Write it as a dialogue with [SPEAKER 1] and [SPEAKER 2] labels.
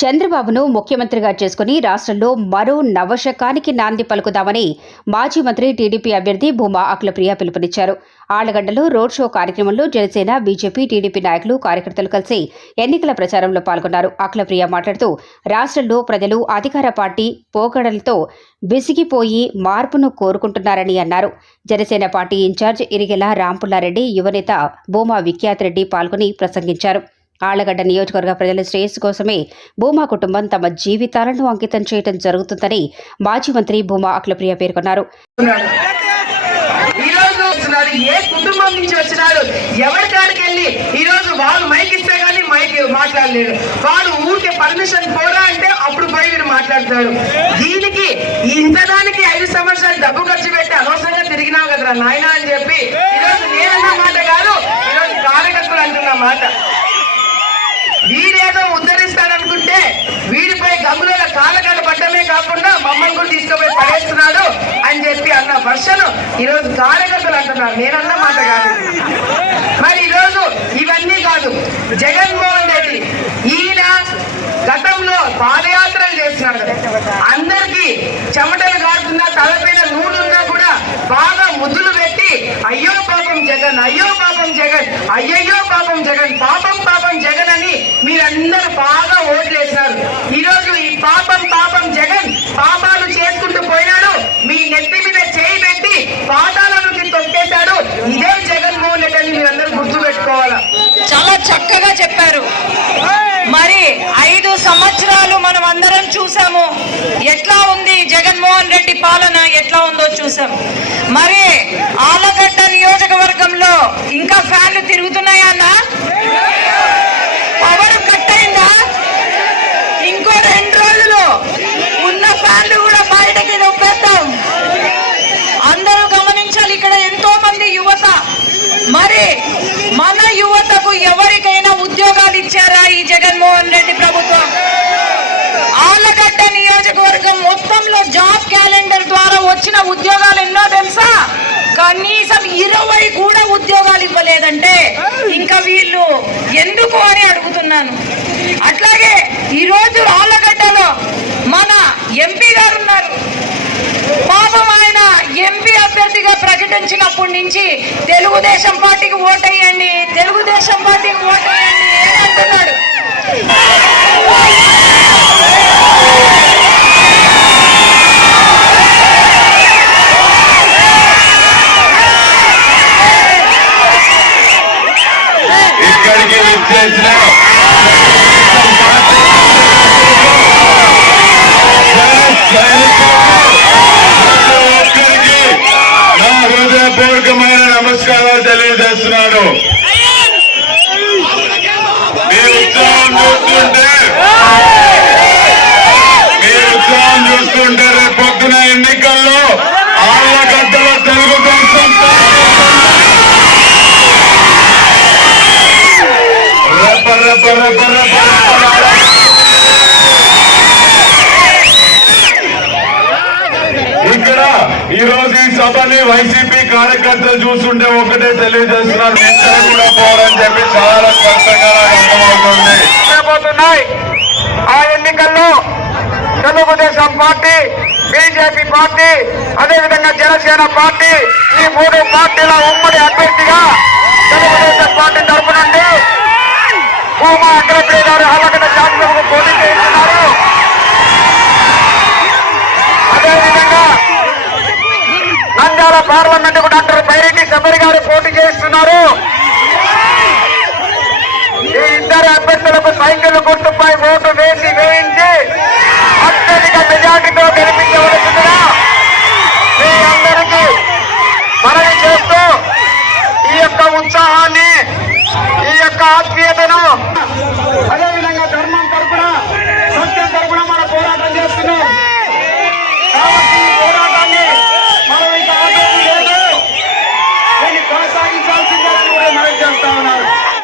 [SPEAKER 1] చంద్రబాబును ముఖ్యమంత్రిగా చేసుకుని రాష్ట్రంలో మరో నవశకానికి నాంది పలుకుదామని మాజీ మంత్రి టీడీపీ అభ్యర్థి భూమా అఖిలప్రియ పిలుపునిచ్చారు. ఆళ్ళగడ్డలో రోడ్ షో కార్యక్రమంలో జనసేన బీజేపీ టీడీపీ నాయకులు కార్యకర్తలు కలిసి ఎన్నికల ప్రచారంలో పాల్గొన్నారు. అఖిలప్రియ మాట్లాడుతూ రాష్ట్రంలో ప్రజలు అధికార పార్టీ పోకడలతో విసిగిపోయి మార్పును కోరుకుంటున్నారని అన్నారు. జనసేన పార్టీ ఇన్ఛార్జ్ ఇరిగెల రాంపుల్లారెడ్డి యువనేత భూమా విఖ్యాత్ రెడ్డి పాల్గొని ప్రసంగించారు. ఆళ్ళగడ్డ నియోజకవర్గ ప్రజల శ్రేయస్సు కోసమే భూమా కుటుంబం తమ జీవితాలను అంకితం చేయడం జరుగుతుందని మాజీ మంత్రి భూమా అఖిలప్రియ పేర్కొన్నారు.
[SPEAKER 2] ఏ కుటుంబం నుంచి వచ్చినారు? ఎవరి కాడికి వెళ్ళి ఈ రోజు వాళ్ళు మైక్ ఇస్తే గానీ మైక్ మాట్లాడలేరు వాళ్ళు ఊరికే పర్మిషన్ పోరా అంటే అప్పుడు పోయి మీరు మాట్లాడతాడు దీనికి ఇంతదానికి ఐదు సంవత్సరాలు డబ్బు ఖర్చు పెట్టి అనవసరంగా తిరిగినావు కదరా నాయన అని చెప్పి ఈరోజు నేనన్న మాట కాదు ఈరోజు కార్యకర్తలు అంటున్న మాట. వీడేదో ఉద్ధరిస్తాడనుకుంటే వీడిపై గంగుల కాలకాల పట్టమే కాకుండా మమ్మల్ని కూడా తీసుకుపోయి పడేస్తున్నాడు అని చెప్పి అన్న వర్షను ఈరోజు కార్యకర్తలు అంటున్నారు. నేనన్న మాట కాదు. మరి ఈరోజు ఇవన్నీ కాదు. జగన్మోహన్ రెడ్డి ఈయన గతంలో పాదయాత్రలు చేస్తున్నాడు అందరికీ చెమటలు కాకుండా తలపైన నూనె బాగా ముద్దులు పెట్టి అయ్యో పాపం జగన్ అయ్యో పాపం జగన్ అయ్యయ్యో పాపం జగన్ పాపం పాపం జగన్ అని మీరందరూ బాగా ఓట్లేసినారు ఈ రోజు ఈ పాపం పాపం జగన్ పాపాలు చేసుకుంటూ పోయినాడు. మీ నెత్తి మీద చేయి పెట్టి పాతాలలోకి తొక్కేశాడు. ఇదే జగన్మోహన్ రెడ్డి అని మీరందరూ గుర్తు పెట్టుకోవాలా
[SPEAKER 3] చాలా చక్కగా చెప్పారు. మరి ఐదు సంవత్సరాలు మనం అందరం చూసాము ఎట్లా ఉంది జగన్మోహన్ రెడ్డి పాలన? ఎట్లా ఉందో చూసాం మరి ఆలగడ్డ నియోజకవర్గంలో ఇంకా ఫ్యాన్లు తిరుగుతున్నాయా అన్న? పవర్ కట్ అయిందా? ఇంకో రెండు రోజులు ఉన్న ఫ్యాన్లు కూడా బయటకి నొప్పేద్దాం. అందరూ గమనించాలి ఇక్కడ ఎంతో మంది యువత. మరి మన యువతకు ఎవరికైనా ఉద్యోగాలు ఇచ్చారా ఈ జగన్మోహన్ రెడ్డి ప్రభుత్వం? ఆలగడ్డ నియోజకవర్గం మొత్తంలో జాబ్ క్యాలెండర్ ద్వారా వచ్చిన ఉద్యోగాలు ఎన్నో తెలుసా? కనీసం ఇరవై కూడా ఉద్యోగాలు ఇవ్వలేదంటే ఇంకా వీళ్ళు ఎందుకు అని అడుగుతున్నాను. అట్లాగే ఈరోజు ఆలగడ్డలో మన ఎంపీ గారు ఉన్నారు. పాపం ఆయన ఎంపీ అభ్యర్థిగా ప్రకటించినప్పటి నుంచి తెలుగుదేశం పార్టీకి ఓటేయండి. తెలుగుదేశం పార్టీకి ఓటేయండి అని అంటున్నాడు.
[SPEAKER 4] ఇక్కడికి విచ్చేసిన ఇక్కడ ఈరోజు ఈ సభని వైసీపీ కార్యకర్తలు చూస్తుంటే ఒకటే తెలియజేస్తున్నారు. నిద్ర కూడా పోరని చెప్పి చాలా స్పష్టంగా అర్థమవుతుంది.
[SPEAKER 2] ఆ ఎన్నికల్లో తెలుగుదేశం పార్టీ బీజేపీ పార్టీ అదేవిధంగా జనసేన పార్టీ ఈ మూడు పార్టీల ఉమ్మడి అభ్యర్థిగా తెలుగుదేశం పార్టీ తరపు నుండి భూమా అగ్రప్రియ గారు పోటీ చేస్తున్నారు. అదేవిధంగా నంద్యాల పార్లమెంట్కు డాక్టర్ బైరెడ్డి శబరి గారు పోటీ చేస్తున్నారు. ఈ ఇద్దరు అభ్యర్థులకు సైకిల్ గుర్తుపై ఓటు వేసి వేయించి
[SPEAKER 5] అత్యధిక మెజార్టీతో గెలిపించవలసిందిగా మీ అందరికీ మనవి చేస్తూ ఈ యొక్క ఉత్సాహాన్ని का हाथ दिए देना